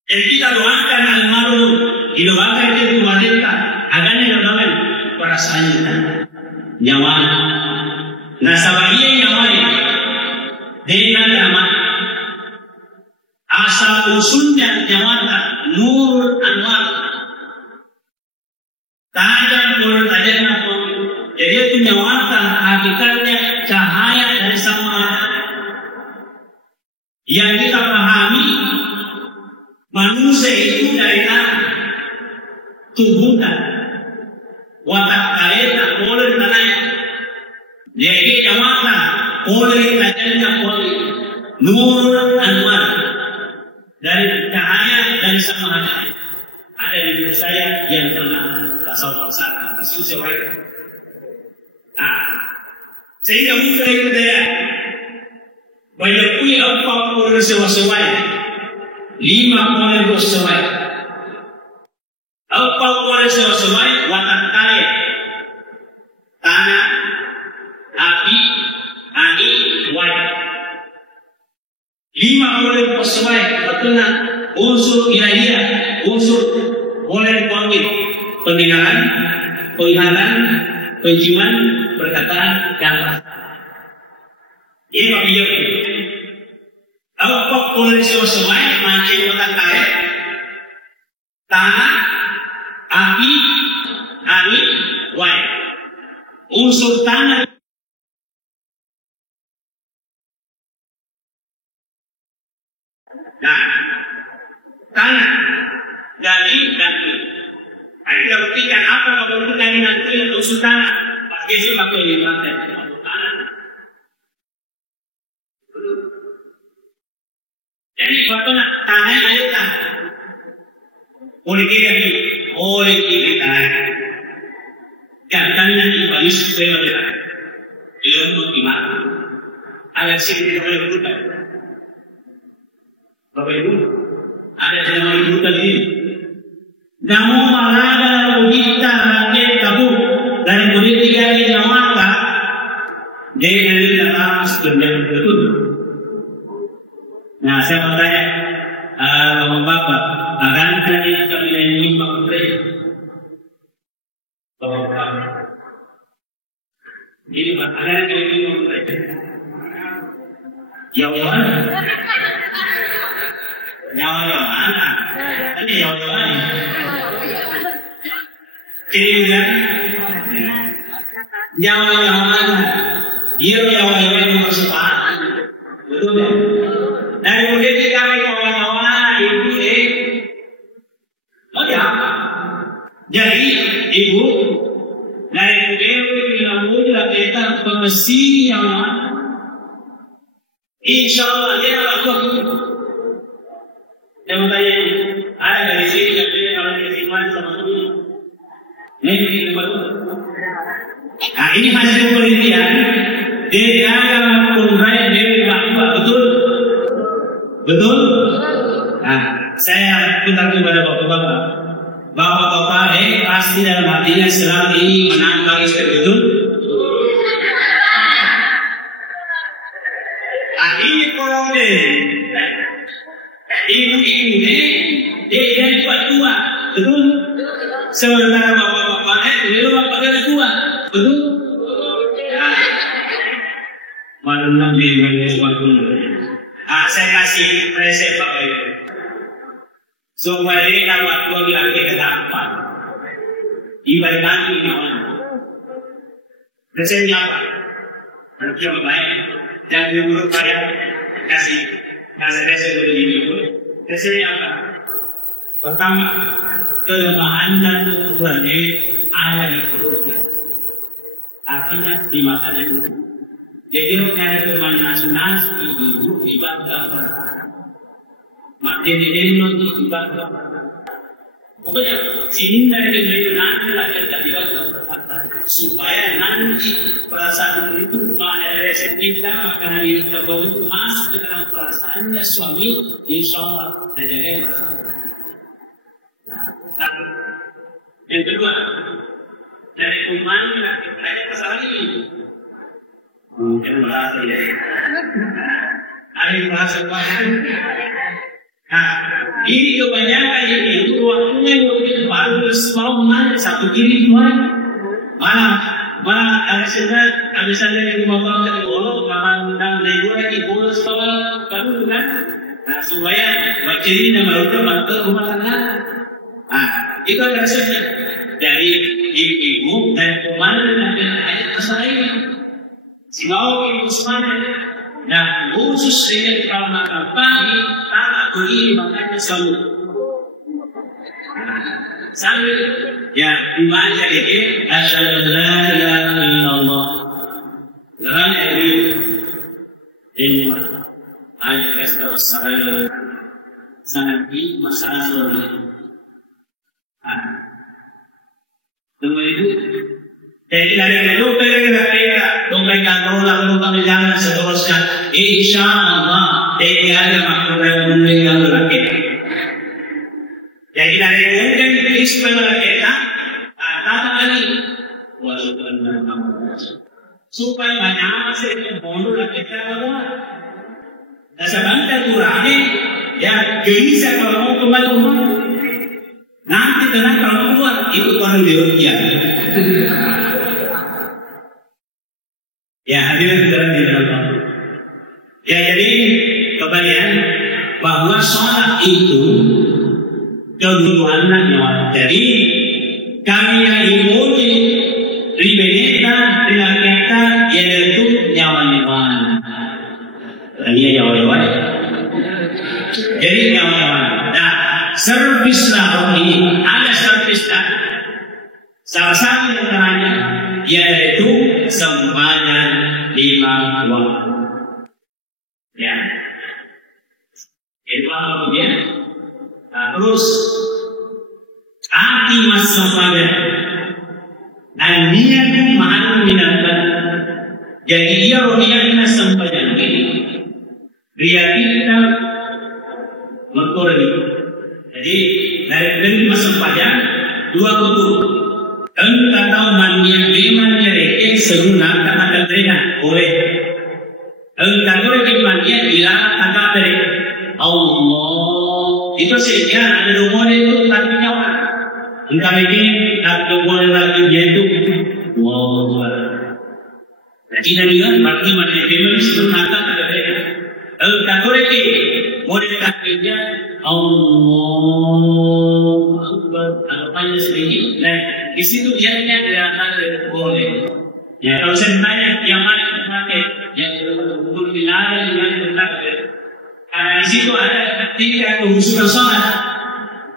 yang kita doakan almarhum, didoakan itu wanita, agar didoakan perasaannya, nyawa, nasabahnya nyawa, dengan nama asal usulnya nyawa Nur Anwar, tajam Nur tajam apa? Jadi itu nyawa hakikatnya cahaya dari Sang Maha yang kita pahami. Manusia itu dari tanah, tubuhkan, watak kaleta, boleh tanahnya. Jadi jamaah, boleh tajamnya boleh. Nur Anwar dari cahaya dari Sang Maha. Ada yang saya yang tenang, rasa paksa, sesuai. Sehingga mudah itu dia banyak punya 40 sesuai. 50 sesuai. 40 sesuai watak kaya. Tanah, api, angin, wajah. 50 sesuai betulan unsur ilahiyah, unsur boleh dipanggil pendengaran, penglihatan, penciuman, perkataan, dan ini bagi apa boleh sesuai mancing otak karet, tanah, api, angin, wajah. Unsur tanah tanah dari daging. Ada kita buktikan apa kalau dari nanti unsur tanah. Pasti itu bakal dipakai. Jadi bagaimana tanah ada tanah. Oleh kiri tanah. Jangan nanti bagi supaya berada. Dia bagaimana? Ayat sini boleh berbuka. Bapak Ibu, ada yang mau berbuka di sini. Namun malaga kita rakyat tabu dan politik yang nyamaka dia adalah sebenarnya betul. Nah, saya mau tanya, Bapak, akan kami ini pakai Bapak. Jadi akan kami ini pakai. Jawaban, jawaban, ini jawaban. Kemudian, jawaban, dia jawaban yang bersepakat, betul ya? Dan kemudian kita kawan-kawan ibu jadi ibu dari ibu yang muda kita pemesi yang insya Allah dia akan saya mau tanya ada dari sini jadi kalau diterima sama ini betul. Nah ini hasil penelitian dia akan mengurai dari betul. Betul? Nah, saya minta kepada Bapak-Bapak. Bapak-Bapak, pasti dalam hatinya selama ini menangkap istri betul? Ini korone. Ibu ini, dia buat dua. Betul? Sementara Bapak-Bapak, dia buat dua. Betul? Malam nanti buat dua. Saya kasih resep Bapak Ibu. Supaya dia waktu lagi ke depan. Ibadah lagi kawan. Resepnya apa? Berjuang baik. Jangan diurut pada kasih resep dari ibu. Resepnya apa? Pertama, kelemahan dan berani ada di perutnya. Artinya di makanan itu. Jadi ada teman nasi ibu ibadah makin ini nanti ibadah. Pokoknya sini dari nanti akan terlibat supaya nanti perasaan itu resep kita akan dibawa itu masuk ke dalam perasaannya suami insya Allah terjaga perasaan. Yang kedua dari iman kita masalah ini. Mungkin merasa ya. Ada yang merasa bahan. Nah, ini kebanyakan ini waktunya baru mau mana satu kiri malah ada sana yang bawa ke bawah, memandang lego lagi bolos bawah baru kan. Nah, supaya wakil ini baru terbantu rumah tangga. Nah, itu adalah sebab dari ibu dan kemana dan ayat saya. Si mau ibu semana. Nah, khusus dengan kalau makan pagi, tak beri makanya selalu. Sambil ya dibaca ini asyhadu an la ilaha illallah. Dan ini ayat yang sangat masalah. Tunggu itu. Jadi dari itu mereka tolong jalan seterusnya. Insya Allah tidak ada makhluk yang meninggal lagi. Jadi dari mungkin Islam kita kata kali supaya banyak masih bodoh lagi kita. Dan sebentar kurang ya bisa kalau mau kembali rumah. Nanti tenang kalau keluar itu baru dia. Ya hadirin dalam Allah. Ya jadi kembalian bahwa sholat itu kedudukan nyawa. Jadi kami yang imuji ribetnya dengan kita yaitu nyawa. Ini nyawa. Jadi nyawa. Nah, servis ini ada servis salah satu antaranya yaitu sembahyang 5 waktu. Ya, itu apa dia? Terus arti sembahyang dan dia pun mahal minatkan. Jadi dia rohnya sembahyang ini dia kita berkorban. Jadi dari sembahyang 2 waktu. Engkau tahu mannya reke seguna kata terina boleh. Engkau tahu mannya bila kata terina Allah itu sehingga ada rumah itu tadinya orang. Engkau ini tak boleh lagi yaitu Allah. Jadi dengan berarti mannya memang seguna kata terina. Engkau tahu reke boleh katinya Allah Akbar apa sedikit. Nah, di situ dia ada boleh. Ya kalau saya tanya yang mana dipakai, yang berbilang yang dipakai. Karena di situ ada ketika kehususan sholat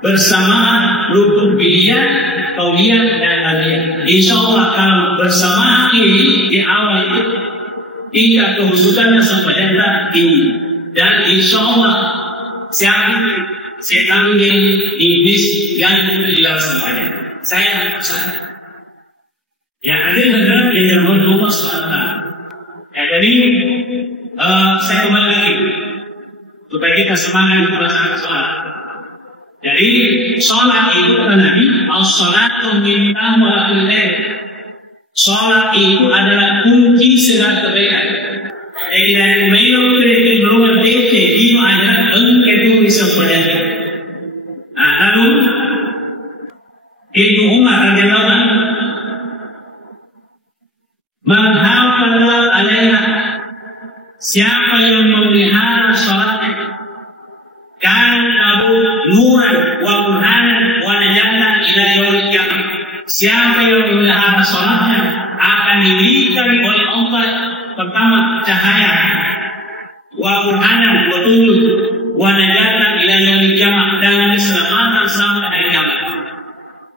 bersama rukun pilihan, kauliah dan aliyah. Insya Allah kalau bersama ini di awal itu tidak kehususannya sampai ini dan insya Allah siapa setan iblis yang hilang semuanya. Saya pesan. Ya, ada negara yang berdoa selama. Ya, jadi saya kembali lagi supaya kita semangat melaksanakan sholat. Jadi sholat itu kata Nabi, as-sholatu min amwalil lail. Sholat itu adalah kunci segala kebaikan. Jadi dari menyuruh itu berubah dete di mana engkau itu bisa berdaya. Nah, lalu Ibnu Umar radhiyallahu anhu menghafal alaiha siapa yang memelihara sholatnya kan Abu Nuran wa Qur'anan wa najatan ila yaumil qiyamah. Siapa yang memelihara sholatnya akan diberikan oleh Allah pertama cahaya wa Qur'anan wa tunjuk wa najatan ila yaumil qiyamah dan keselamatan sampai hari kiamat.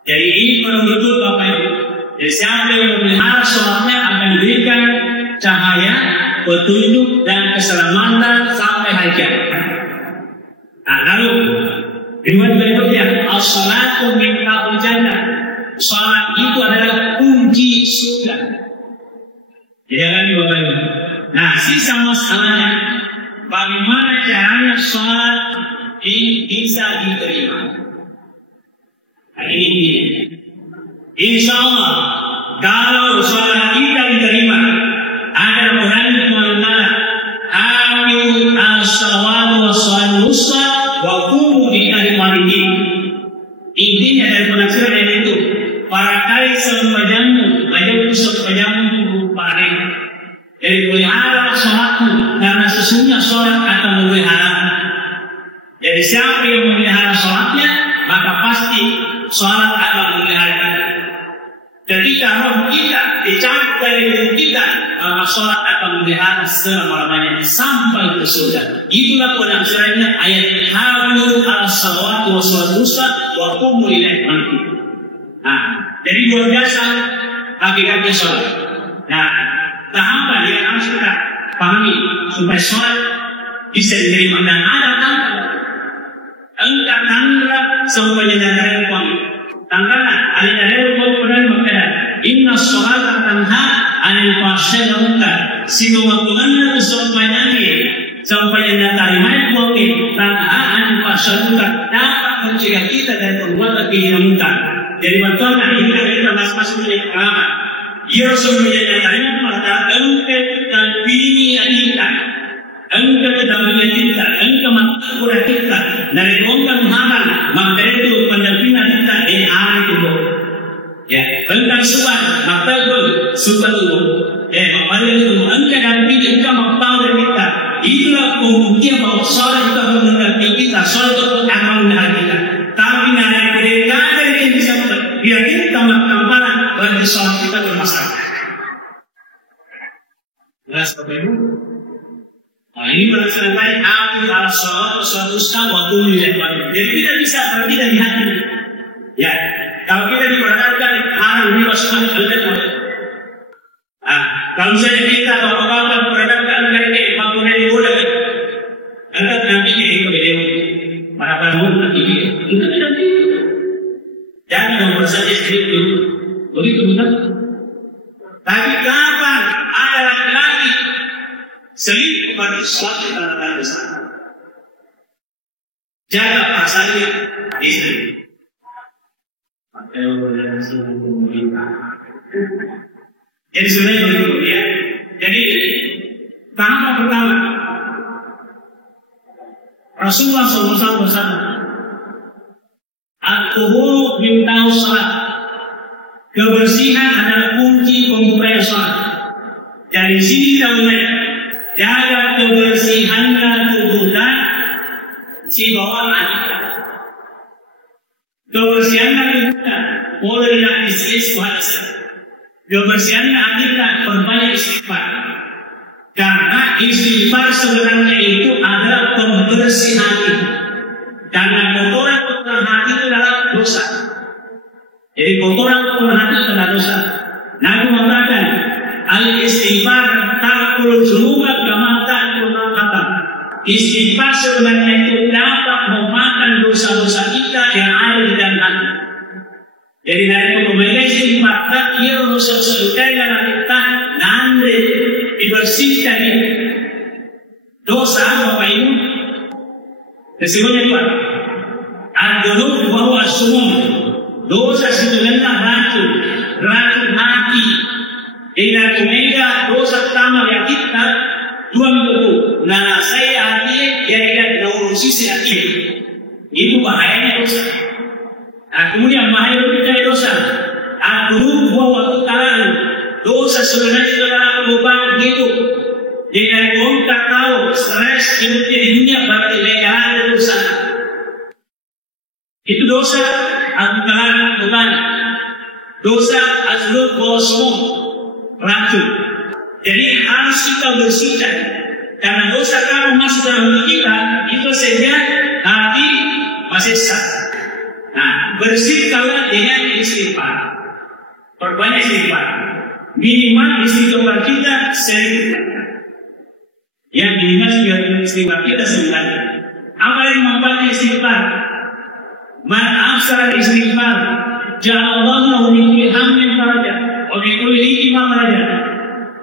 Jadi ini betul-betul Bapak Ibu. Jadi siapa yang memelihara sholatnya akan diberikan cahaya, petunjuk dan keselamatan sampai hari kiamat. Nah, lalu riwayat berikutnya, as-sholatu miftahul jannah. Sholat itu adalah kunci surga. Jadi kan Bapak Ibu. Nah, sisa masalahnya bagaimana caranya sholat ini bisa diterima. Nah, ini insya Allah kalau sholat kita diterima ada Quran mengatakan amin as-salawatu was-salam wa walihin. Intinya dari penafsiran ayat itu, barangkali sempajamu, wajib sempajamu berupa mereka. Jadi pelihara sholatmu, karena sesungguhnya sholat akan memelihara. Jadi siapa yang memelihara sholatnya, maka pasti sholat akan memelihara. Ketika roh kita dicabut dari diri kita, maka sholat akan memelihara selama-lamanya sampai ke surga. Itulah penafsirannya ayat hafizu ala salawati wa sholat rusa wa qumu lillahi qanitin. Nah, jadi luar biasa hakikatnya sholat. Nah, tahapan yang harus kita pahami supaya sholat bisa diterima dan ada tanggal. Engkau tanggal semuanya dari kami. Tanggalnya ada dari kami berkata, Inna sholata tanha anil fahsya'i wal munkar. Sehingga waktunya semuanya sampai yang terima kami tanha anil fahsya'i wal munkar dapat mencegah kita dari perbuatan kehilangan munkar. Jadi betulnya ini kita masing-masing punya pengalaman. Ya Rasulullah yang tanya maka engkau dan bini kita, engkau dan bini kita, engkau makhluk kita dari orang Muhammad, maka itu pendampingan kita di hari itu. Ya, engkau suka, maka itu suka itu. Pada itu engkau dan bini kita makhluk kita. Itulah pembuktian bahwa sholat itu mendampingi kita, sholat itu akan mendampingi kita. Tapi dari mereka yang bisa biar kita melakukan bagi sholat kita bermasalah. Jelas Bapak Ibu? Nah, ini berasal dari aku ala sholat ustaz waktu yang baik. Jadi kita bisa kalau kita di hati. Ya, kalau kita diperhatikan haram di pasukan Allah. Kalau misalnya kita bapak-bapak berhadapkan dengan ini, bangunan ini boleh. Anda nanti ini kemudian para bangun nanti ini nanti. Jangan nomor saja itu, begitu benar. Tapi kapan ada laki-laki selingkuh pada suatu tanda besar, jaga pasalnya istri. Jadi sebenarnya begitu ya. Jadi tahapan pertama Rasulullah SAW bersabda, Al-Tuhur bintang salat. Kebersihan adalah kunci pembukanya salat. Dari sini kita mulai jaga kebersihannya tubuh dan si bawah anak. Kebersihannya tubuh bolehlah istri puasa. Kebersihannya adalah perbanyak istighfar. Karena istighfar sebenarnya itu adalah pembersih hati. Karena kotoran hati itu adalah dosa. Jadi kotoran hati itu adalah dosa. Nabi mengatakan, al-istighfar ta'kul dzunuba kama ta'kul al-khatam. Istighfar sebenarnya itu dapat memakan dosa-dosa kita yang ada di dalam hati. Jadi dari pembagian istighfar, ia dosa-dosa dalam kita nanti dibersihkan ini. Dosa Bapak Ibu kesimpulannya dua. Ad-dzunub wa huwa as-sumum. Dosa sebenarnya racun hati. Dengan mega dosa pertama yang kita tuan betul. Nah saya hati yang tidak mengurusi hati. Itu bahayanya dosa. Kemudian bahaya berikutnya dosa. Ad-dzunub wa huwa at-taran. Dosa sebenarnya adalah beban hidup. Dengan kita tahu stres hidup di dunia berarti legal dosa. Itu dosa antara beban. Dosa azlub bosong racun. Jadi harus kita bersihkan. Karena dosa kalau masuk dalam kita itu saja hati masih sah. Nah, bersihkanlah dengan istighfar. Perbanyak istighfar. Minimal istighfar kita sedikit. Yang minimal istighfar kita sebenarnya. Apa yang membantu istighfar? Man aksara istighfar, ja'allahu min kulli hammin faraja, wa min kulli hikmah faraja.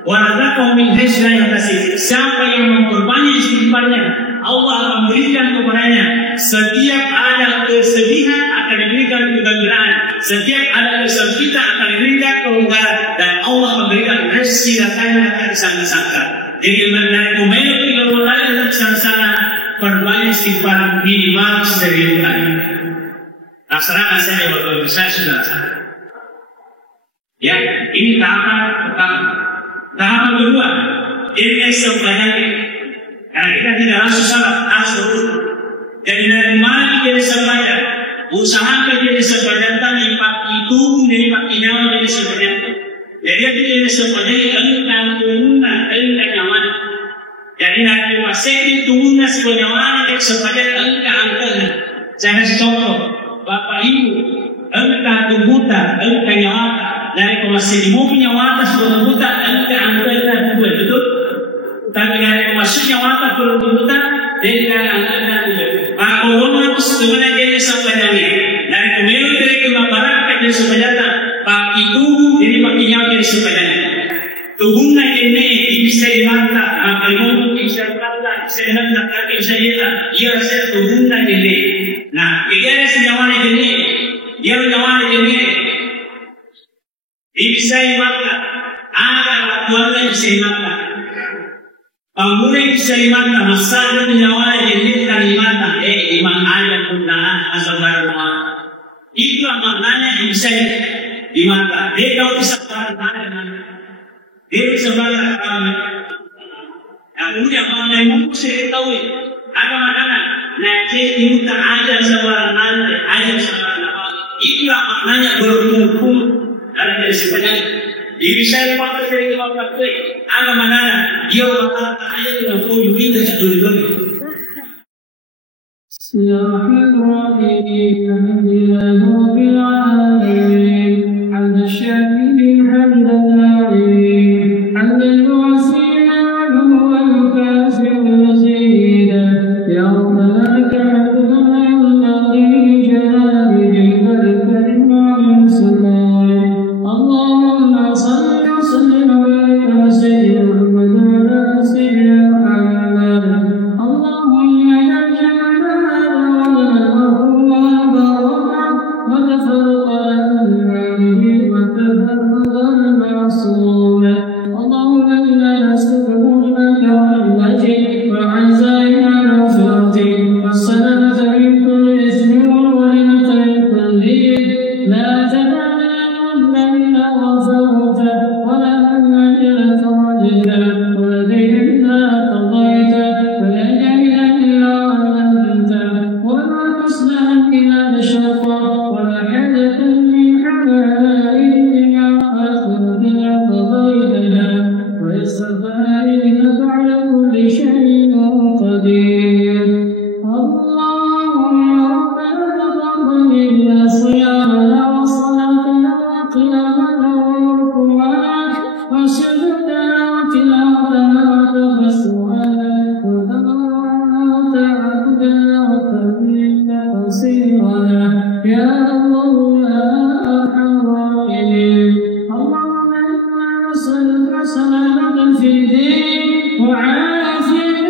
Wa razaqahu min haitsu la yahtasib. Siapa yang memperbanyak istighfarnya, Allah akan memberikan kepadanya. Setiap ada kesedihan akan diberikan kegembiraan. Setiap ada kesempitan akan diberikan kelonggaran. Dan Allah memberikan rezeki dan kaya yang tak disangka-sangka. Jadi dari pemilik kelonggaran dan disangka-sangka perbanyak istighfar minimal 1000 kali. Laksanakan saja Bapak Ibu, saya sudah laksanakan. Ya, ini tahapan pertama. Tahapan kedua, ini sebenarnya karena kita tidak langsung salah, harus berubah. Jadi dari mana kita bisa belajar? Usahakan jadi sebenarnya lipat itu lipat nyawa jadi sebenarnya. Jadi itu jadi sebenarnya engkau tunggu engkau nyaman. Jadi nanti masih tunggu sebenarnya jadi sebenarnya engkau. Saya kasih contoh, Bapak Ibu, engkau tunggu engkau nyawa. Dari masih di mobil nyawa sebelum buta engkau betul. Tapi dari masuknya nyawa sebelum buta dengan aku orang sebenarnya jadi sebenarnya dari pemilu dari kemabaran jadi sebenarnya pak itu jadi pakinya jadi sebenarnya tuhunnya ini bisa dimata apa yang bisa dimata bisa dimata bisa ia saya tuhunnya ini nah dia senyawa ini dia nyawa ini bisa dimata ada waktu bisa dimata Pangulay sa imata, masada nyawa hindi kalimata, imang ayat puntaan asabar mga. Ito ang maknanya yung sa imata. Di daw isa parang di sa balat kami. Ang unya mga naimong siya itaw Ano makana? Na imta ayat sa barangan, ayat sa barangan. Ito ang maknanya berhukum dari sebenarnya. Ibig sabihin mo ito sa mga pagkakit. Ang manana, iyo makakaya ng po yung ito sa dulo. Bismillahirrahmanirrahim. Alhamdulillahi rabbil alamin. Hamdan shakirin hamdan na'im. Hamdan yu'asinan wal kafir yazida. Ya Rabbana laka hamdun yanbaghi jalali jalalika al-karim al-salam. Allahumma salli wa sallim ala sayyidina Muhammad wa ala sayyidina Muhammad. Allahumma ya jalala wa baraka wa tafarraqa al-alihi wa tafarraqa al-ma'sum. Allahumma inna nas'aluka rahmatik wa 'azaika maghfiratik wa salamata min kulli ismin wa min kulli la tad'a ولا أمن لك رجلا ولديك إلا قضيت فلا جميل إلا علمت ولا تصلح إلا بشرطا ولا حدث من حوائج آخرتنا قضيتها ويسرها إنك على كل شيء قدير. اللهم ربنا تقبل منا صيامنا وصلاتنا وقيامنا وسجدنا وتلاوتنا وتبسمنا وتعبدنا وتمنا قصيرنا يا الله يا أرحم الراحمين. اللهم إنا نسألك سلامة في الدين وعافية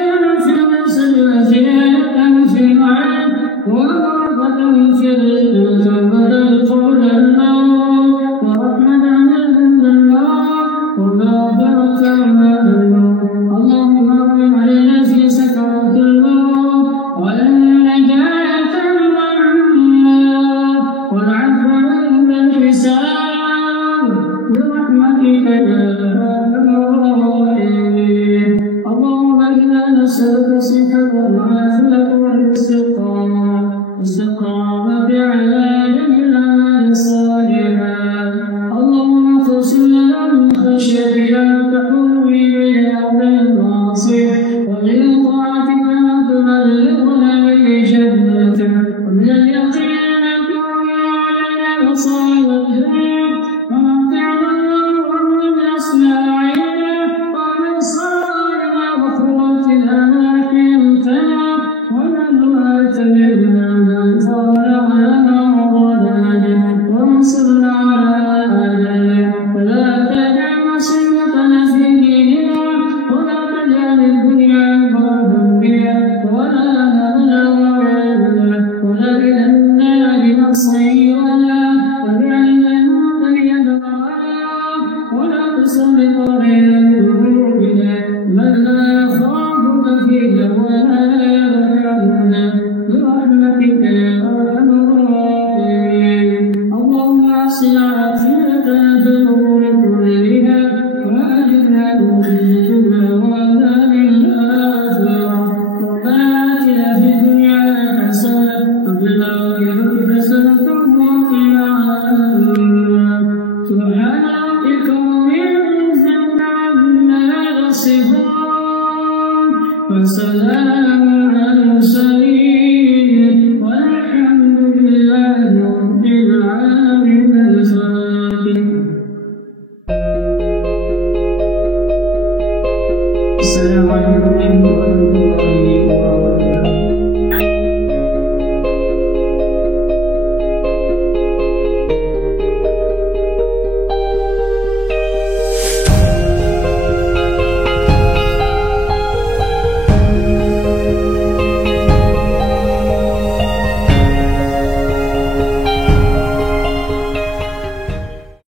في الجسد وزيادة في العلم وبركة في الرزق وتوبة قبل الموت ورحمة عند الموت ومغفرة عند الموت. اللهم اغفر علينا في سكرات الموت والنجاة من النار والعفو عند الحساب برحمتك يا ارحم الراحمين. اللهم انا نسألك الصحة والعافية والاستقامة على جميع الأعمال الصالحات. اللهم اغفر لنا من خشيتك ما تحول به بين المعاصي ومن طاعتك ما تبلغنا به جنتك ومن اليقين ما تهون علينا مصائب الدنيا ومتعنا اللهم بأسماعنا وأبصارنا وقوتنا ما أحييتنا ولا تمنا من ظلمنا وظلمنا وانصرنا على أعدائنا ولا تدع مصيبتنا في ديننا ولا تجعل الدنيا أكبر همنا ولا مبلغ علمنا ولا إلى النار مصيرنا واجعلنا مهتدين ولا تسلط علينا بذنوبنا من لا يخافك فينا ولا يرحمنا برحمتك السلام عليكم ورحمة الله وبركاته.